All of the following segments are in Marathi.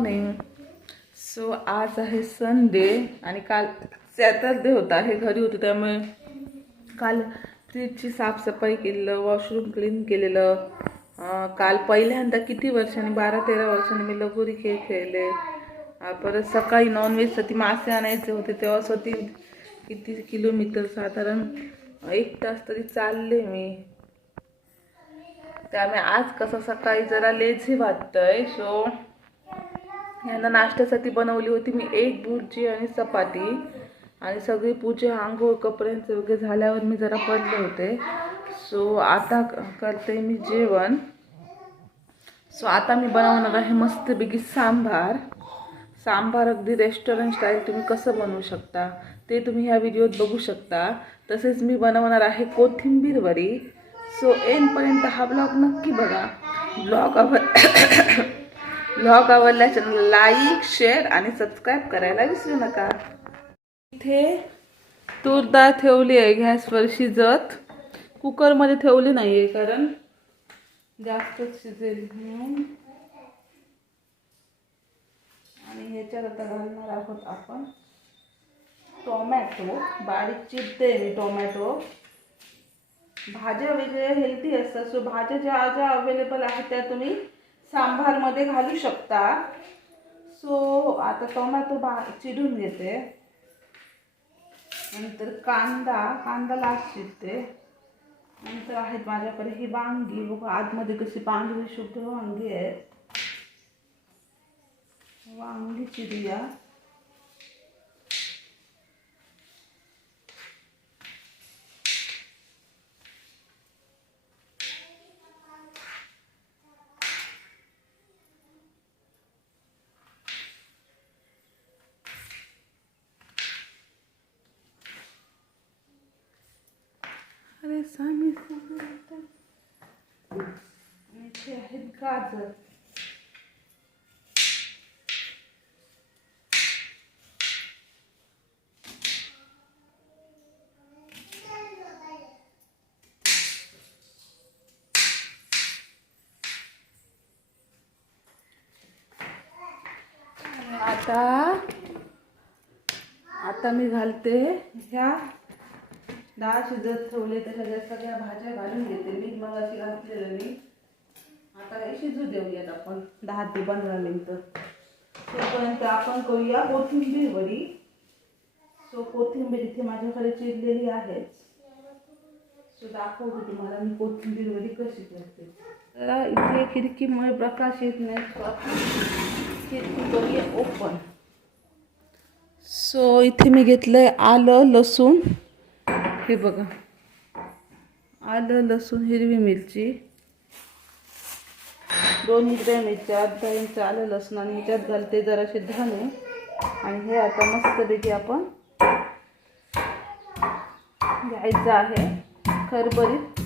मॉर्निंग. सो आज आहे संडे आणि काल सॅटरडे होता. हे घरी होते त्यामुळे काल फ्रीजची साफसफाई केलेलं, वॉशरूम क्लीन केलेलं. काल पहिल्यांदा किती वर्षांनी 12-13 वर्षांनी मी लगोरी खेळ खेळले. परत सकाळी नॉनव्हेजसाठी मासे आणायचे होते तेव्हा स्वतः किती किलोमीटर साधारण 1 तास तरी चालले मी. त्यामुळे आज कसं सकाळी जरा लेझी वाटतंय. सो यांना नाश्त्यासाठी बनवली होती मी एक भुर्जी आणि चपाती. आणि सगळी पूजा आंघोळ कपड्यांचे वगैरे झाल्यावर मी जरा पडले होते. सो आता करते मी जेवण. सो आता मी बनवणार आहे मस्तपैकी सांबार. सांबार अगदी रेस्टॉरंट स्टाईल तुम्ही कसं बनवू शकता ते तुम्ही ह्या व्हिडिओत बघू शकता. तसेच मी बनवणार आहे कोथिंबीर वडी. सो एंडपर्यंत हा ब्लॉग नक्की बघा. ब्लॉग आवडल्यास लाईक, शेअर आणि सबस्क्राईब करायला विसरू नका. इथे तूर डाळ ठेवली आहे गॅसवर शिजत. कुकरमध्ये ठेवली नाही आहे कारण जास्तच शिजेल म्हणून. आणि ह्याच्यात आता घालणार आहोत आपण टोमॅटो. बारीक चिरते मी टोमॅटो. भाज्या वेगळ्या हेल्दी असतात. सो भाज्या ज्या अवेलेबल आहेत त्या तुम्ही सांबारमध्ये घालू शकता. सो आता टोमॅटो चिरून घेते. नंतर कांदा लास्ट चिरते. नंतर आहेत माझ्याकडे ही वांगी. बघा आतमध्ये कशी पांढरी शुभ्र वांगी आहेत. वांगी चिरूया. अरे सामी इथे आहेत गाजर. आता मी घालते ह्या डाळ शिजत ठेवले त्याच्या सगळ्या भाज्या घालून घेते. मी मग अशी घातलेलं मी. आता हे शिजू देऊयात आपण 10 ते 15 मिनिटं. तोपर्यंत आपण करूया कोथिंबीर वडी. सो कोथिंबीर इथे माझ्याकडे चिरलेली आहे. सो दाखवते तुम्हाला मी कोथिंबीर वडी कशी करते. तर इथे खिडकीमुळे प्रकाश येत नाही. खिडकी करूया ओपन. सो इथे मी घेतलंय आलं लसूण. हे बघा आलं लसूण हिरवी मिरची 2 हिरव्या मिरच्या 1/2 इंच आलं लसूण आणि ह्याच्यात घालते जराशे धणे. आणि हे आता मस्तपैकी आपण घ्यायचं आहे खरबरीत.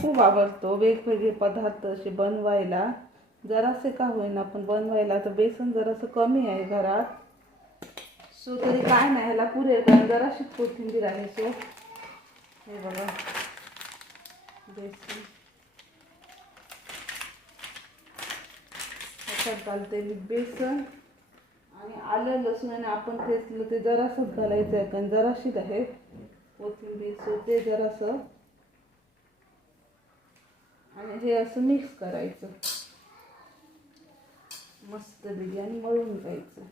खूप आवडतो वेगवेगळे पदार्थ असे बनवायला. जरासे का होईना पण बनवायला. तर बेसन जरासं कमी आहे घरात. सो तरी काय नाही ह्याला पुरेल कारण जराशीच कोथिंबीर आहे. सो हे बघा बेसन ह्याच्यात घालते मी बेसन आणि आलं लसूण आपण ठेचलं ते जरासंच घालायचं आहे कारण जराशीच आहे कोथिंबीर. सो ते जरासं आणि हे असं मिक्स करायचं मस्त बिर्याणी मळून घ्यायचं.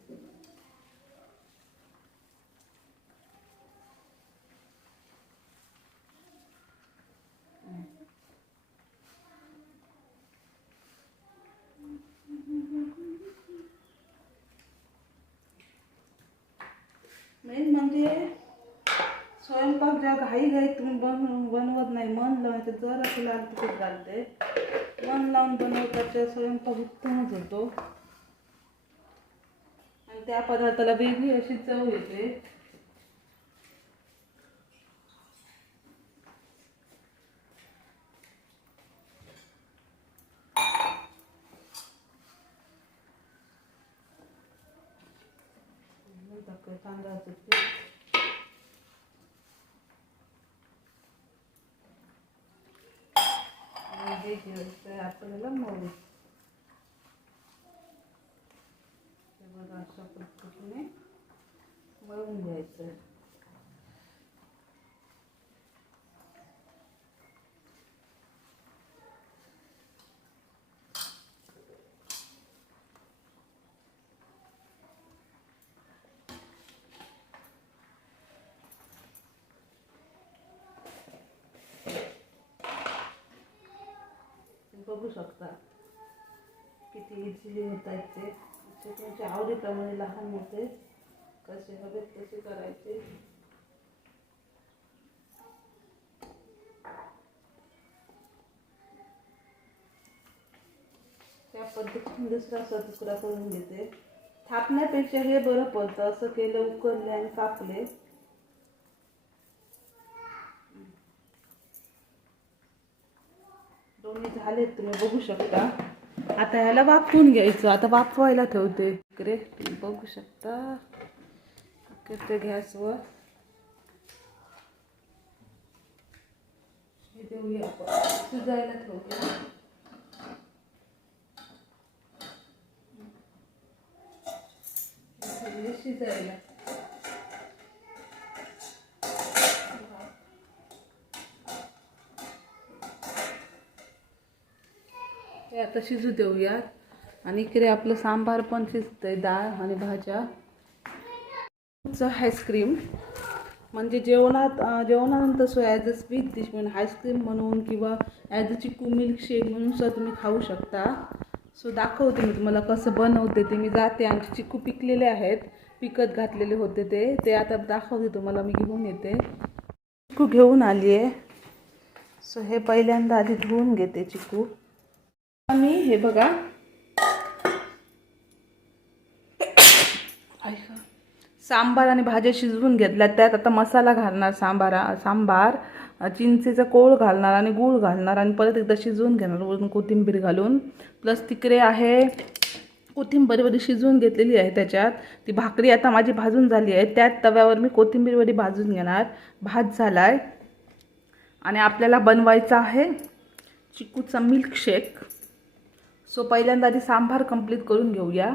मेन म्हणजे स्वयंपाक ज्या घाईघाईत तुम्ही बनवत नाही मन लावून तर जर असं लाल तिखट घालते. मन लावून बनवताच्या स्वयंपाक उत्तमच होतो आणि त्या पदार्थाला वेगळी अशी चव येते. तांदळाचं पीठ हे घ्यायचं आपल्याला मळून. बघा अशा पद्धतीने मळून घ्यायचं. बघू शकता किती इझिली होत आहेत ते. तुमच्या आवडीप्रमाणे लहान मोठे कसे हवेत तसे करायचे. त्या पद्धतीने दुसरा असा तुकडा करून घेते. थापण्यापेक्षा हे बरं पडतं. असं केलं, उकळले आणि कापले. दोन्ही झालेत, तुम्ही बघू शकता. आता ह्याला वाफवून घ्यायचं. आता वाफवायला ठेवते इकडे, तुम्ही बघू शकता. करते गॅसवर. हे देऊया आपण शिजायला ठेवते. शिजायला हे आता शिजू देऊयात. आणि इकडे आपलं सांबार पण शिजतंय. डाळ आणि भाज्या. आईस्क्रीम म्हणजे जेवणानंतर so as a sweet dish म्हणून आईस्क्रीम म्हणून किंवा ॲज अ चिकू मिल्कशेक म्हणून सुद्धा तुम्ही खाऊ शकता. सो दाखवते मी तुम्हाला कसं बनवते ते. मी जाते, आमचे चिकू पिकलेले आहेत, पिकत घातलेले होते ते आता दाखवते तुम्हाला. मी घेऊन येते. चिकू घेऊन आली आहे. सो हे पहिल्यांदा आधी धुवून घेते चिकू. मी हे बघा सांबार आणि भाज्या शिजवून घेतल्या. त्यात आता मसाला घालणार. सांबार चिंचेचा कोळ घालणार आणि गूळ घालणार आणि परत एकदा शिजवून घेणार वरून कोथिंबीर घालून. प्लस तिकडे आहे कोथिंबीर वडी शिजवून घेतलेली आहे त्याच्यात. ती भाकरी आता माझी भाजून झाली आहे. त्याच तव्यावर मी कोथिंबीर वडी भाजून घेणार. भात झालाय. आणि आपल्याला बनवायचा आहे चिकूचा मिल्कशेक. सो पहिल्यांदा आधी सांबार कंप्लीट करून घेऊया.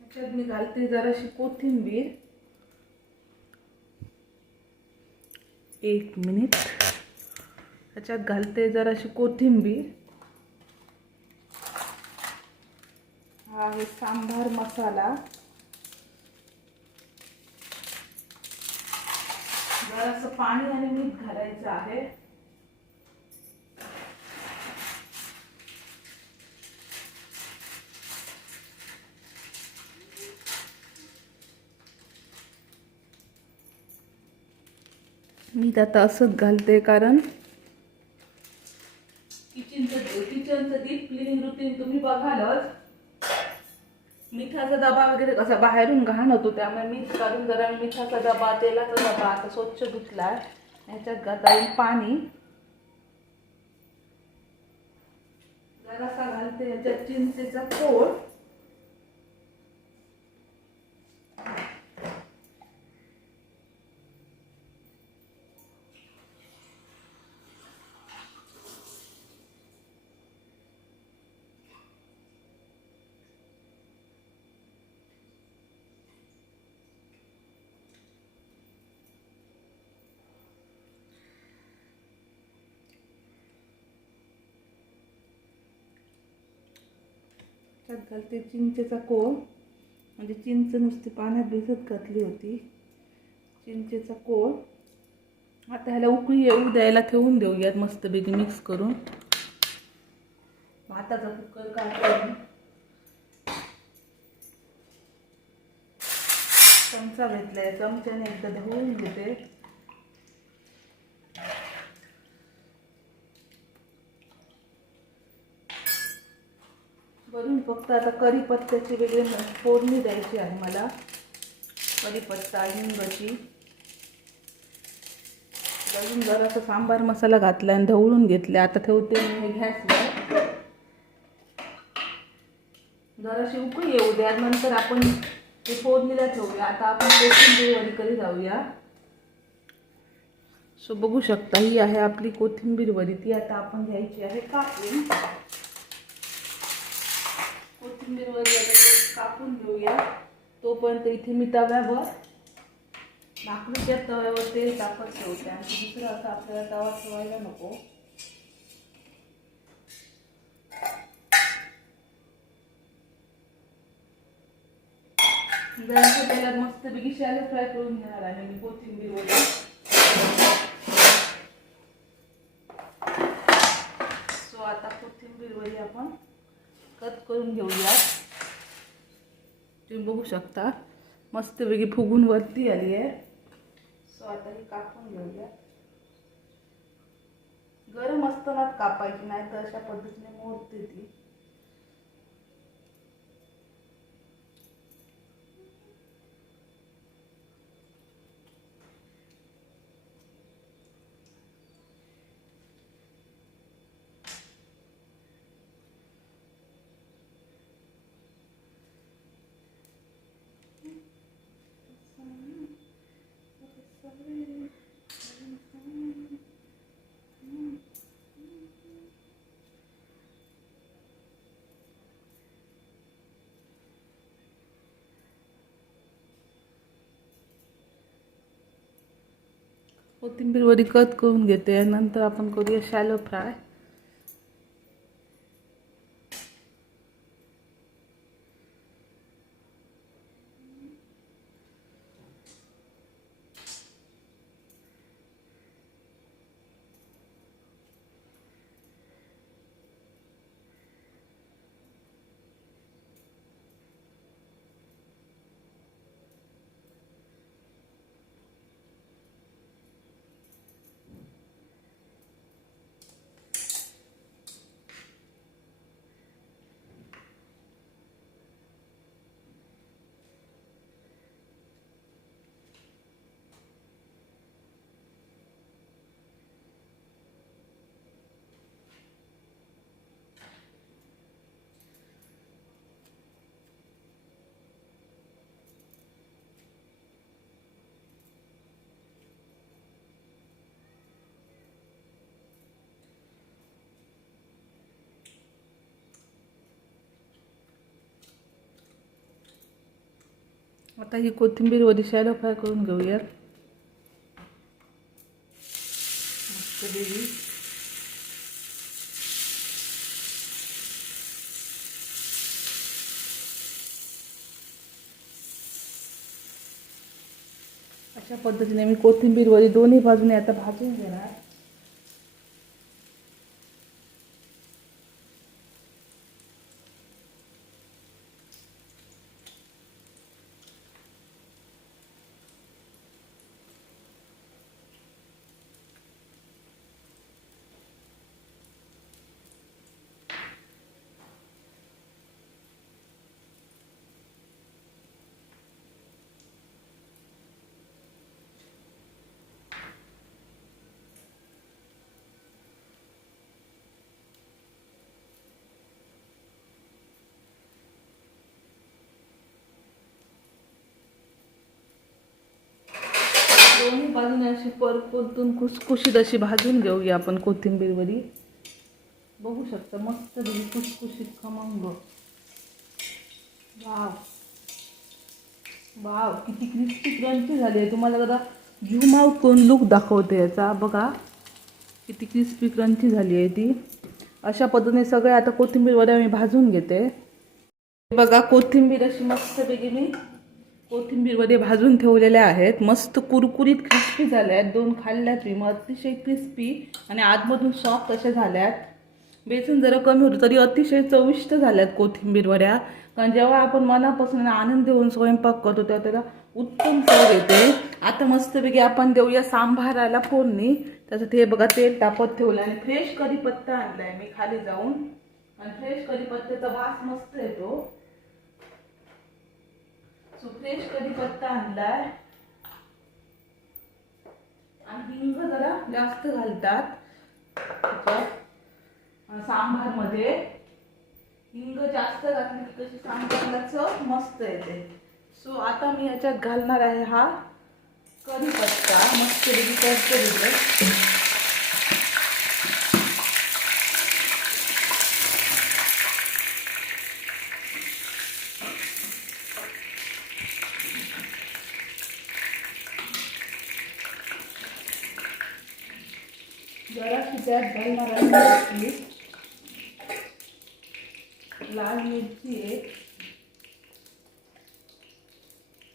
त्याच्यात मी घालते जराशी कोथिंबीर. 1 मिनिट. त्याच्यात घालते जराशी कोथिंबीर. हा आहे सांबार मसाला. जरासं पाणी आणि मीठ घालायचं आहे. मीठ आता असंच घालते कारण किचनचं डीप क्लिनिंग रुटीन तुम्ही बघालच. मिठाचा डबा वगैरे कसा बाहेरून घाण होतो, त्यामुळे मीठ काढून जरा मिठाचा डबा, तेलाचा डबा आता स्वच्छ धुतलाय. ह्याच्यात घालता येईल पाणी. जरासा घालते ह्याच्यात चिंचेचा कोळ. त्यात घालते चिंचेचा कोळ. म्हणजे चिंच नुसती पाण्यात भिजत घातली होती. चिंचेचा कोळ. आता ह्याला उकळी येऊ द्यायला ठेवून देऊयात मस्तपैकी मिक्स करून. भाताचा कुकर काढून चमचा घेतलाय. चमच्याने एकदा धुवून घेते. वरून फक्त आता कढीपत्त्याची वेगळी फोडणी द्यायची आहे मला. कढीपत्ता, हिंगाची अजून जरासा सांबार मसाला घातला आणि ढवळून घेतले. आता ठेवते मी हे गॅसवर. जराशी उकळी येऊ द्या, नंतर आपण ते फोडणीला ठेवूया. आता आपण कोथिंबीर वडी करी जाऊया. सो बघू शकता, ही आहे आपली कोथिंबीर वडी. ती आता आपण घ्यायची आहे कापून. कोथिंबीर वडी आता कापून घेऊया. तोपर्यंत इथे मी तव्यावर भाकरीच्या तव्यावर तेल टाकत ठेवते. आणि दुसरं असं आपल्याला तवा ठेवायला नको. जरासं त्याला मस्तपैकी शॅलो फ्राय करून घेणार आहे मी कोथिंबीर वडी. सो आता कोथिंबीर वडी आपण कट करून घेऊया. तुम्ही बघू शकता मस्तपैकी फुगून वरती आली आहे. सो आता ही कापून घेऊया. गरम असतानाच कापायची, नाही तर अशा पद्धतीने मोडते ती. कोथिंबीर वडी कट करून घेते. नंतर आपण करूया शॅलो फ्राय. आता ही कोथिंबीर वडी शॅलो फ्राय करून घेऊयात. अशा पद्धतीने मी कोथिंबीर वडी दोन्ही बाजूने आता भाजून घेणार. दोन्ही बाजूने अशी परतून खुसखुशीत अशी भाजून घेऊया आपण कोथिंबीर वडी. बघू शकता मस्त खुसखुशीत खमंग. वाव वाव, किती क्रिस्पी क्रंची झाली आहे. तुम्हाला जरा झूम आउट करून लुक दाखवते याचा. बघा किती क्रिस्पी क्रंची झाली आहे ती. अशा पद्धतीने सगळे आता कोथिंबीर वड्या मी भाजून घेते. बघा कोथिंबीर अशी मस्तपैकी मी कोथिंबीर वडे भाजून ठेवलेल्या आहेत. मस्त कुरकुरीत क्रिस्पी झाल्या आहेत. दोन खाल्ल्यात मी, अतिशय क्रिस्पी आणि आतमधून सॉफ्ट अशा झाल्यात. बेसन जरा कमी होतं तरी अतिशय चविष्ट झाल्यात कोथिंबीर वड्या. कारण जेव्हा आपण मनापासून आनंद देऊन स्वयंपाक करतो तेव्हा त्याला उत्तम चव येते. आता मस्तपैकी आपण देऊया सांभाराला फोडणी. त्यासाठी हे बघा तेल तापत ठेवलं आणि फ्रेश कढीपत्ता आणलाय मी खाली जाऊन. आणि फ्रेश कढीपत्त्याचा वास मस्त येतो. सो फ्रेश कढीपत्ता आणलाय आणि हिंग जरा जास्त घालतात सांबारमध्ये. हिंग जास्त घातली की कशी सांबारला चव मस्त येते. सो आता मी याच्यात घालणार आहे हा कढीपत्ता. मस्त करते. जराशी त्यात घालणार आहे लाल मिरची आहे,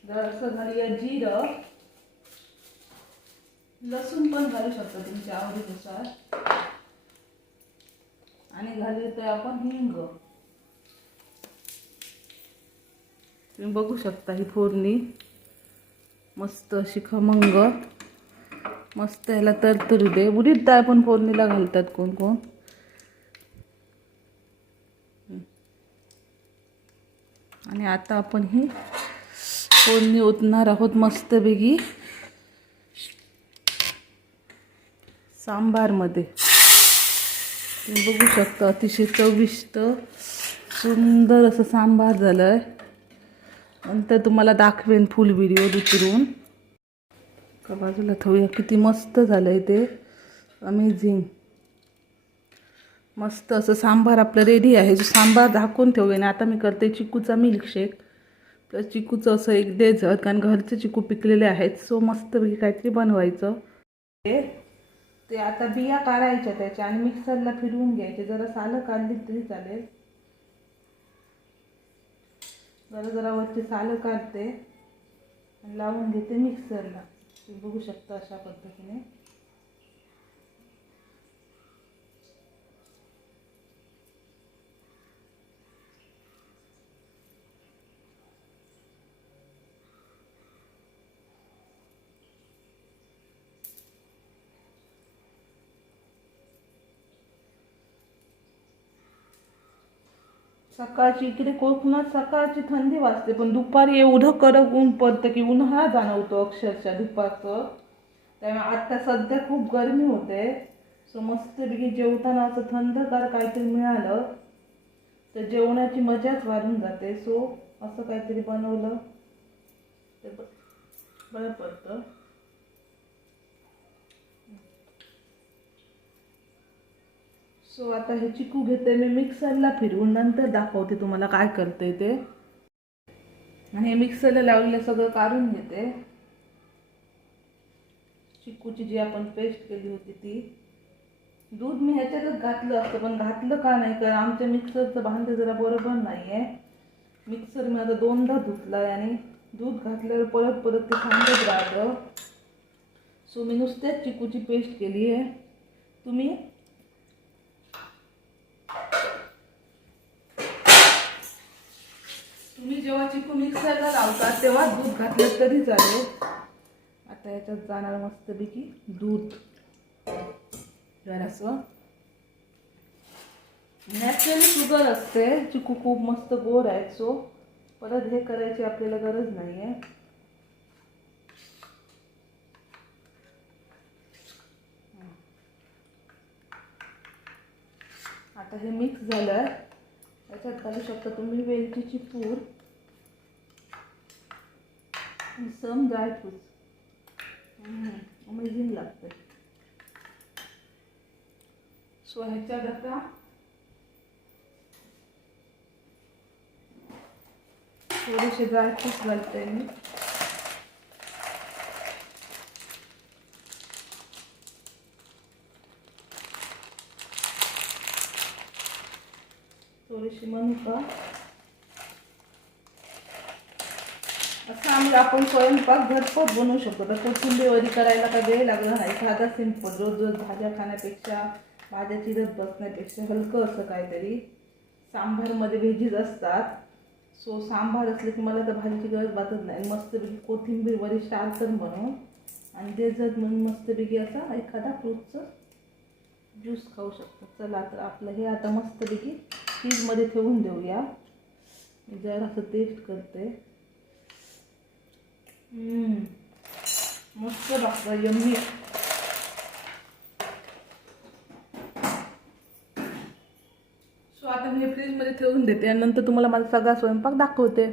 जरासं घालूया जिरं, लसूण पण घालू शकता तुमच्या आवडीनुसार, आणि घालूया आपण हिंग. तुम्ही बघू शकता ही फोडणी मस्त अशी खमंग मस्त याला तरतरू दे. उडीद डाळ पण फोडणीला घालतात कोण कोण. आणि आता आपण ही फोडणी ओतणार आहोत मस्तपैकी सांबारमध्ये. तुम्ही बघू शकता अतिशय चविष्ट सुंदर असं सांबार झालंय. नंतर तुम्हाला दाखवेन फुल व्हिडिओ उतरून. का बाजूला ठेवूया. किती मस्त झालंय ते, अमेझिंग. मस्त असं सांबार आपलं रेडी आहे. जो सांबार झाकून ठेवूया ना. आता मी करते चिकूचा मिल्कशेक प्लस चिकूचं असं एक डेझर्ट, कारण घरचे चिकू पिकलेले आहेत. सो मस्तपैकी काहीतरी बनवायचं. ते आता बिया काढायच्या त्याच्या आणि मिक्सरला फिरवून घ्यायचे. जरा सालं काढली तरी चालेल. जरा जरा वरची सालं काढते आणि लावून घेते मिक्सरला. तुम्ही बघू शकता अशा पद्धतीने. सकाळची इकडे कोकणात सकाळची थंडी वाजते, पण दुपारी एवढं कडक ऊन पडतं की उन्हाळा जाणवतो अक्षरशः दुपारचं. त्यामुळे आता सध्या खूप गरमी होते. सो मस्तपैकी जेवताना असं थंडगार काहीतरी मिळालं तर जेवणाची मजाच वाढून जाते. सो असं काहीतरी बनवलं तर बरं पडतं. सो आता हे चिकू घेते मी मिक्सरला फिरवून, नंतर दाखवते तुम्हाला काय करते ते. आणि हे मिक्सरला लावलेलं सगळं काढून घेते. चिकूची जी आपण पेस्ट केली होती ती. दूध मी ह्याच्यातच घातलं असतं, पण घातलं का नाही, कारण आमच्या मिक्सरचं भांडं जरा बरोबर नाही आहे. मिक्सर मी आता 2दा धुतलाय आणि दूध घातल्यावर परत परत ते थांबत राहतं. सो मी नुसत्याच चिकूची पेस्ट केली आहे. तुम्ही जेव्हा चिकू मिक्सरला लावतात तेव्हा दूध घातलं तरी चालेल. आता याच्यात जाणार मस्तपैकी दूध. जरासं नॅचरली शुगर असते. चिकू खूप मस्त गोड आहे. सो परत हे करायची आपल्याला गरज नाही आहे. आता हे मिक्स झालं. याच्यात घालू शकता तुम्ही वेलचीची पूड, सम ड्रायफ्रूट्स. अमेझिंग लागते. सो ह्याच्यात आता थोडेसे ड्रायफ्रूट्स घालते मी. थोडीशी मनुका. असं आम्ही आपण स्वयंपाक झटपट बनवू शकतो. तर कोथिंबीर वरी करायला का वेळ लागला नाही. साधा सिंपल रोज रोज भाज्या खाण्यापेक्षा, भाज्या चिरत बसण्यापेक्षा हलकं असं काहीतरी. सांबारमध्ये व्हेजीज असतात. सो सांबार असलं की मला तर भाजीची गरज वाटत नाही. मस्तपैकी कोथिंबीर वरी स्टार्टर बनवून आणि डेझर्ट म्हणून मस्तपैकी असा एखादा फ्रूटचं ज्यूस खाऊ शकतो. चला तर आपलं हे आता मस्तपैकी फ्रीजमध्ये ठेवून देऊया. मी जरा असं टेस्ट करते. मस्त लागतं. यम्मी. आता मी फ्रीजमध्ये ठेवून देते आणि नंतर तुम्हाला माझा सगळा स्वयंपाक दाखवते.